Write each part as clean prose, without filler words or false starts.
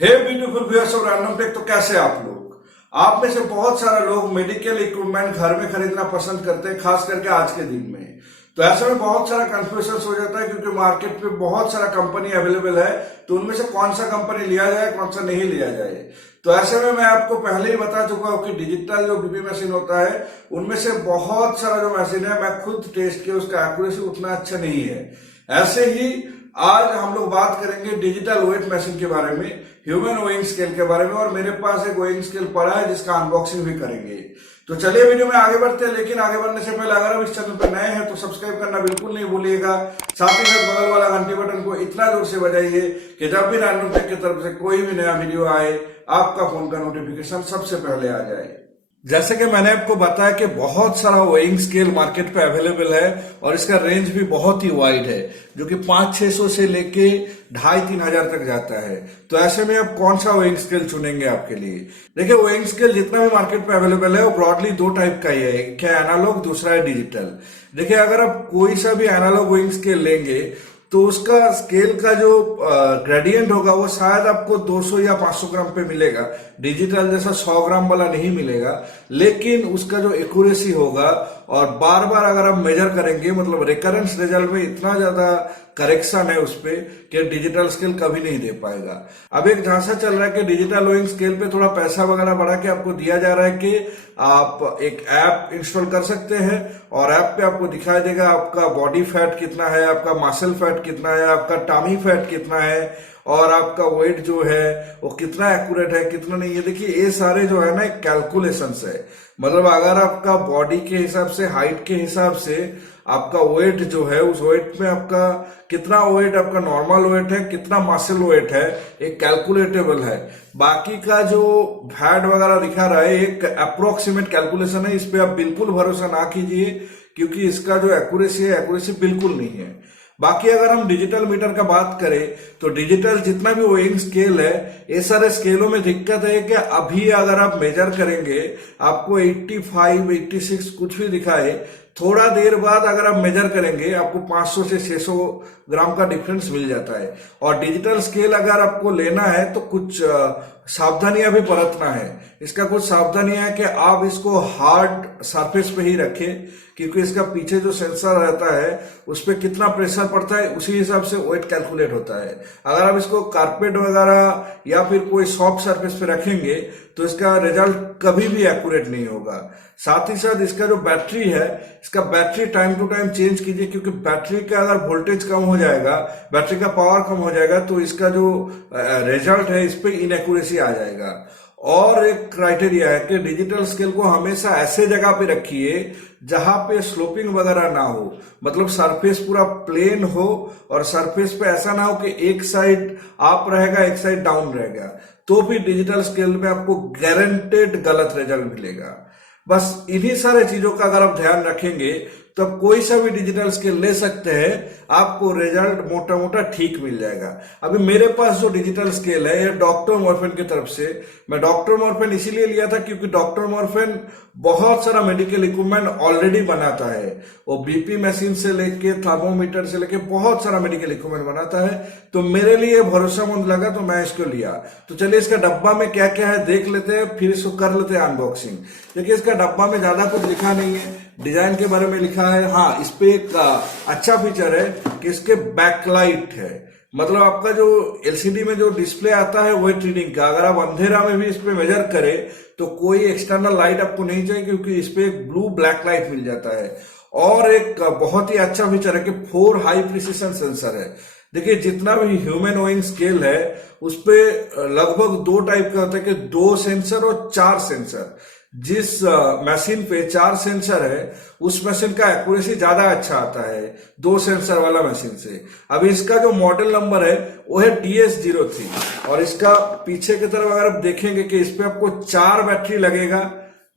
हे beautiful viewers और random take. तो कैसे आप लोग? आप में से बहुत सारे लोग मेडिकल इक्विपमेंट घर में खरीदना पसंद करते हैं, खास करके आज के दिन में। तो ऐसे में बहुत सारा कंफ्यूजन हो जाता है क्योंकि मार्केट पे बहुत सारा कंपनी अवेलेबल है। तो उनमें से कौन सा कंपनी लिया जाए, कौन सा नहीं लिया जाए। तो ऐसे में मैं आपको पहले ही बता चुका हूँ कि डिजिटल जो बीपी मशीन होता है उनमें से बहुत सारा जो मशीन है मैं खुद टेस्ट किया, उसका एक्यूरेसी उतना अच्छा नहीं है। ऐसे ही आज हम लोग बात करेंगे डिजिटल वेट मशीन के बारे में, ह्यूमन वेइंग स्केल के बारे में, और मेरे पास एक वेइंग स्केल पड़ा है जिसका अनबॉक्सिंग भी करेंगे। तो चलिए वीडियो में आगे बढ़ते हैं, लेकिन आगे बढ़ने से पहले अगर आप इस चैनल पर नए हैं तो सब्सक्राइब करना बिल्कुल नहीं भूलिएगा। साथ ही साथ बगल वाला घंटी बटन को इतना जोर से बजाइए कि जब भी रैंडम टेक की तरफ से कोई भी नया वीडियो आए आपका फोन का नोटिफिकेशन सबसे पहले आ जाए। जैसे कि मैंने आपको बताया कि बहुत सारा वेइंग स्केल मार्केट पे अवेलेबल है और इसका रेंज भी बहुत ही वाइड है, जो कि 500-600 से लेके 2500-3000 हजार तक जाता है। तो ऐसे में आप कौन सा वेइंग स्केल चुनेंगे आपके लिए? देखिए, वेइंग स्केल जितना भी मार्केट पे अवेलेबल है वो ब्रॉडली दो टाइप का ही है, एक है एनालॉग, दूसरा है डिजिटल। देखिए, अगर आप कोई सा भी एनालॉग वेइंग स्केल लेंगे तो उसका स्केल का जो ग्रेडियंट होगा वो शायद आपको 200 या 500 ग्राम पे मिलेगा। डिजिटल जैसा 100 ग्राम वाला नहीं मिलेगा, लेकिन उसका जो एक्यूरेसी होगा और बार बार अगर आप मेजर करेंगे, मतलब रिकरेंस रिजल्ट में इतना ज्यादा करेक्शन है उस पे कि डिजिटल स्केल कभी नहीं दे पाएगा। अब एक झांसा चल रहा है कि डिजिटल वेइंग स्केल पे थोड़ा पैसा वगैरह बढ़ा के आपको दिया जा रहा है कि आप एक ऐप इंस्टॉल कर सकते हैं और ऐप पे आपको दिखाई देगा आपका बॉडी फैट कितना है, आपका मसल फैट कितना है, आपका टामी फैट कितना है और आपका वेट जो है वो कितना एक्यूरेट है, कितना नहीं है। देखिए, ये सारे जो है ना कैलकुलेशंस है। मतलब अगर आपका बॉडी के हिसाब से, हाइट के हिसाब से आपका वेट जो है, उस वेट में आपका कितना वेट आपका नॉर्मल वेट है, कितना मसल वेट है, एक कैलकुलेटेबल है। बाकी का जो फैट वगैरह दिखा रहा है एक अप्रोक्सीमेट कैलकुलेशन है, इस पे आप बिल्कुल भरोसा ना कीजिए क्योंकि इसका जो एक्यूरेसी है, एक्यूरेसी बिल्कुल नहीं है। बाकी अगर हम डिजिटल मीटर का बात करें तो डिजिटल जितना भी वेइंग स्केल है, ये सारे स्केलों में दिक्कत है कि अभी अगर आप मेजर करेंगे आपको 85, 86 कुछ भी दिखाए, थोड़ा देर बाद अगर आप मेजर करेंगे आपको 500 से 600 ग्राम का डिफरेंस मिल जाता है। और डिजिटल स्केल अगर आपको लेना है तो कुछ सावधानियां भी बरतना है। इसका कुछ सावधानियां है कि आप इसको हार्ड सरफेस पे ही रखें क्योंकि इसका पीछे जो सेंसर रहता है उस पर कितना प्रेशर पड़ता है उसी हिसाब से वेट कैलकुलेट होता है। अगर आप इसको कारपेट वगैरह या फिर कोई सॉफ्ट सरफेस पे रखेंगे तो इसका रिजल्ट कभी भी एक्यूरेट नहीं होगा। साथ ही साथ इसका जो बैटरी है, इसका battery time to time change कीजिए क्योंकि बैटरी का अगर वोल्टेज कम हो जाएगा, बैटरी का पावर कम हो जाएगा तो इसका जो रिजल्ट है इस पे इनएक्यूरेसी आ जाएगा। और एक क्राइटेरिया है कि डिजिटल स्केल को हमेशा ऐसे जगह पे रखिए जहां पे स्लोपिंग वगैरह ना हो, मतलब सरफेस पूरा प्लेन हो और सरफेस पे ऐसा ना हो कि एक साइड अप रहेगा एक साइड डाउन रहेगा, तो भी डिजिटल स्केल में आपको गारंटेड गलत रिजल्ट मिलेगा। बस इन्हीं सारे चीजों का अगर आप ध्यान रखेंगे तो आप कोई सा भी डिजिटल स्केल ले सकते हैं, आपको रिजल्ट मोटा मोटा ठीक मिल जाएगा। अभी मेरे पास जो डिजिटल स्केल है ये डॉक्टर मॉर्फेन की तरफ से, मैं डॉक्टर मॉर्फेन इसीलिए लिया था क्योंकि डॉक्टर मॉर्फेन बहुत सारा मेडिकल इक्विपमेंट ऑलरेडी बनाता है। वो बीपी मशीन से लेके थर्मोमीटर से लेके बहुत सारा मेडिकल इक्विपमेंट बनाता है, तो मेरे लिए भरोसेमंद लगा तो मैं इसको लिया। तो चलिए इसका डब्बा में क्या क्या है देख लेते हैं, फिर इसको कर लेते हैं अनबॉक्सिंग। देखिए, इसका डब्बा में ज्यादा कुछ लिखा नहीं है, डिजाइन के बारे में लिखा है। हाँ, इस पे एक अच्छा फीचर है कि इसके बैकलाइट है, मतलब आपका जो एलसीडी में जो डिस्प्ले आता है वेट रीडिंग का, अगर आप अंधेरा में भी इस पे मेजर करें तो कोई एक्सटर्नल लाइट आपको नहीं चाहिए क्योंकि इस पे एक ब्लू ब्लैक लाइट मिल जाता है। और एक बहुत ही अच्छा फीचर है कि 4 हाई प्रिसिशन सेंसर है। देखिए, जितना भी ह्यूमन वेइंग स्केल है उस पे लगभग 2 टाइप का होता है कि 2 सेंसर और 4 सेंसर। जिस मशीन पे 4 सेंसर है उस मशीन का एक्यूरेसी ज्यादा अच्छा आता है 2 सेंसर वाला मशीन से। अब इसका जो मॉडल नंबर है वो है DS03 और इसका पीछे की तरफ अगर आप देखेंगे कि इस पे आपको 4 बैटरी लगेगा,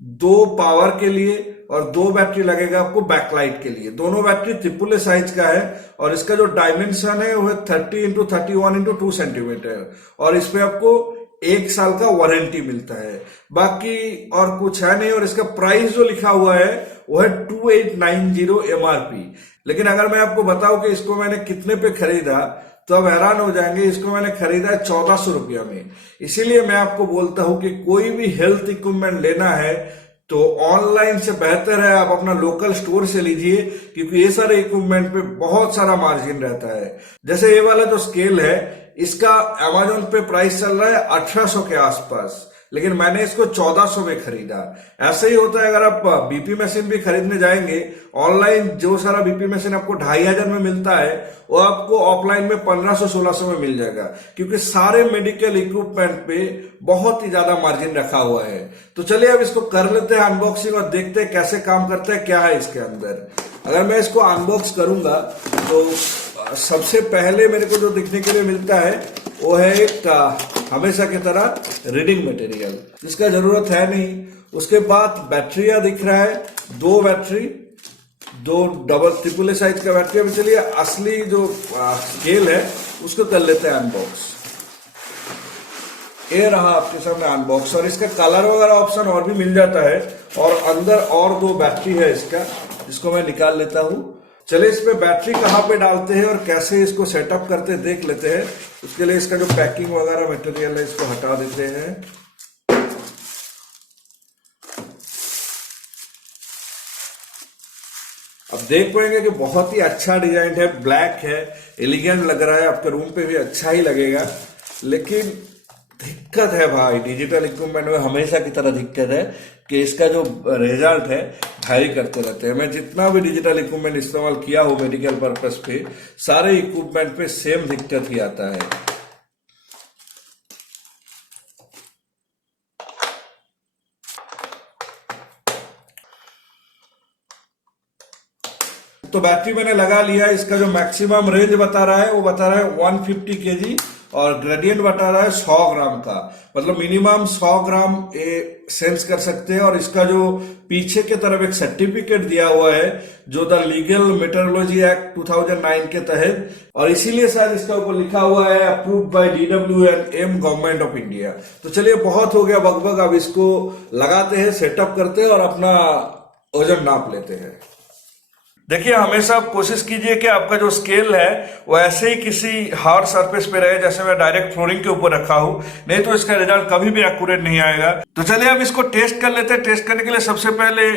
2 पावर के लिए और 2 बैटरी लगेगा आपको बैकलाइट के लिए। दोनों बैटरी ट्रिपल ए साइज का है और इसका जो डायमेंशन है वो है 30x31x2 सेंटीमीटर और इस पे आपको 1 साल का वारंटी मिलता है। बाकी और कुछ है नहीं। और इसका प्राइस जो लिखा हुआ है वो है 2890 MRP। लेकिन अगर मैं आपको बताऊं कि इसको मैंने कितने पे खरीदा तो अब हैरान हो जाएंगे, इसको मैंने खरीदा है 1400 रुपया में। इसीलिए मैं आपको बोलता हूं कि कोई भी हेल्थ इक्विपमेंट लेना है तो ऑनलाइन से बेहतर है आप अपना लोकल स्टोर से लीजिए, क्योंकि ये सारे इक्विपमेंट पे बहुत सारा मार्जिन रहता है। जैसे ये वाला जो स्केल है, इसका अमेजोन पे प्राइस चल रहा है 1800 के आसपास, लेकिन मैंने इसको 1400 में खरीदा। ऐसे ही होता है अगर आप बीपी मशीन भी खरीदने जाएंगे, ऑनलाइन जो सारा बीपी मशीन आपको 2500 में मिलता है वो आपको ऑफलाइन में 1500-1600 में मिल जाएगा, क्योंकि सारे मेडिकल इक्विपमेंट पे बहुत ही ज्यादा मार्जिन रखा हुआ है। तो चलिए अब इसको कर लेते हैं अनबॉक्सिंग और देखते हैं कैसे काम करता है, क्या है इसके अंदर। अगर मैं इसको अनबॉक्स करूंगा तो सबसे पहले मेरे को जो दिखने के लिए मिलता है वो है एक हमेशा की तरह रीडिंग मटेरियल, जिसका जरूरत है नहीं। उसके बाद बैटरिया दिख रहा है, 2 battery, 2 double triple A size का बैटरी। अब चलिए असली जो स्केल है उसको कर लेते हैं अनबॉक्स। ये रहा आपके सामने अनबॉक्स, और इसका कलर वगैरह ऑप्शन और भी मिल जाता है, और अंदर और 2 बैटरी है इसका, जिसको मैं निकाल लेता हूं। चलिए इसमें बैटरी कहाँ पे डालते हैं और कैसे इसको सेटअप करते हैं देख लेते हैं। उसके लिए इसका जो पैकिंग वगैरह मटेरियल है इसको हटा देते हैं। अब देख पाएंगे कि बहुत ही अच्छा डिजाइन है, ब्लैक है, एलिगेंट लग रहा है, आपके रूम पे भी अच्छा ही लगेगा। लेकिन दिक्कत है भाई, डिजिटल इक्विपमेंट में हमेशा की तरह दिक्कत है कि इसका जो रिजल्ट है हाई करते रहते हैं। मैं जितना भी डिजिटल इक्विपमेंट इस्तेमाल किया हो मेडिकल पर्पस पे, सारे इक्विपमेंट पे सेम दिक्कत ही आता है। तो बैटरी मैंने लगा लिया, इसका जो मैक्सिमम रेंज बता रहा है वो बता रहा है 150 केजी, और ग्रेडियंट बता रहा है 100 ग्राम का, मतलब मिनिमम 100 ग्राम ये सेंस कर सकते हैं। और इसका जो पीछे के तरफ एक सर्टिफिकेट दिया हुआ है जो द लीगल मेट्रोलॉजी एक्ट 2009 के तहत, और इसीलिए शायद इसका ऊपर लिखा हुआ है approved by DWM government of India. तो चलिए बहुत हो गया बकबक, अब इसको लगाते हैं, सेटअप करते हैं और अपना वजन नाप लेते हैं। देखिए हमेशा आप कोशिश कीजिए कि आपका जो स्केल है वो ऐसे ही किसी हार्ड सरफेस पे रहे, जैसे मैं डायरेक्ट फ्लोरिंग के ऊपर रखा हूं, नहीं तो इसका रिजल्ट कभी भी एक्यूरेट नहीं आएगा। तो चलिए अब इसको टेस्ट कर लेते हैं। टेस्ट करने के लिए सबसे पहले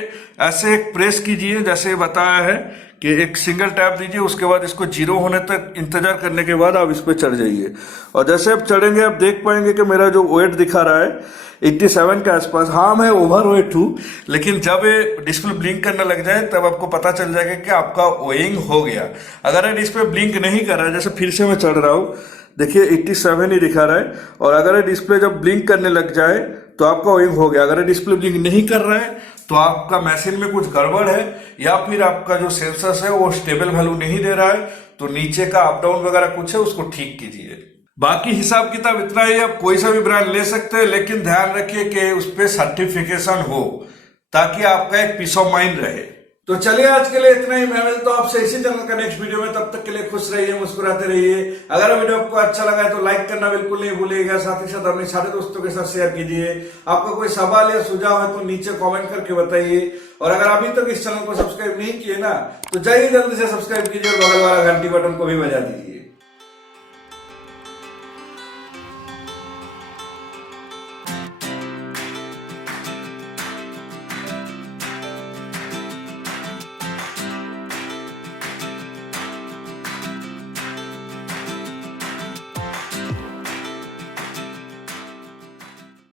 ऐसे एक प्रेस कीजिए, जैसे बताया है कि एक सिंगल टैप दीजिए, उसके बाद इसको 0 होने तक इंतजार करने के बाद आप इस पर चढ़ जाइए। और जैसे आप चढ़ेंगे आप देख पाएंगे कि मेरा जो वेट दिखा रहा है 87 के आसपास। हाँ मैं ओवर वेट हूँ, लेकिन जब ये डिस्प्ले ब्लिंक करने लग जाए तब आपको पता चल जाएगा कि आपका वेइंग हो गया। अगर ये डिस्प्ले ब्लिंक नहीं कर रहा है, जैसे फिर से मैं चढ़ रहा हूँ, देखिए 87 ही दिखा रहा है, और अगर ये डिस्प्ले जब ब्लिंक करने लग जाए तो आपका वेइंग हो गया। अगर ये डिस्प्ले ब्लिंक नहीं कर रहा है तो आपका मशीन में कुछ गड़बड़ है, या फिर आपका जो सेंसर है वो स्टेबल वैल्यू नहीं दे रहा है, तो नीचे का अप डाउन वगैरह कुछ है उसको ठीक कीजिए। बाकी हिसाब किताब इतना ही, आप कोई सा भी ब्रांड ले सकते हैं, लेकिन ध्यान रखिए कि उस पर सर्टिफिकेशन हो, ताकि आपका एक पीस ऑफ माइंड रहे। तो चलिए आज के लिए इतना ही। मैं मिलता हूं आपसे इसी चैनल का नेक्स्ट वीडियो में, तब तक के लिए खुश रहिए, मुस्कुराते रहिए। अगर वीडियो आपको अच्छा लगा है तो लाइक करना बिल्कुल नहीं भूलिएगा, साथ ही साथ अपने सारे दोस्तों के साथ शेयर कीजिए। आपका कोई सवाल या सुझाव है तो नीचे कमेंट करके बताइए, और अगर अभी तक इस चैनल को सब्सक्राइब नहीं किए ना तो जाइए जल्दी से सब्सक्राइब कीजिए और बगल वाला घंटी बटन को भी बजा दीजिए।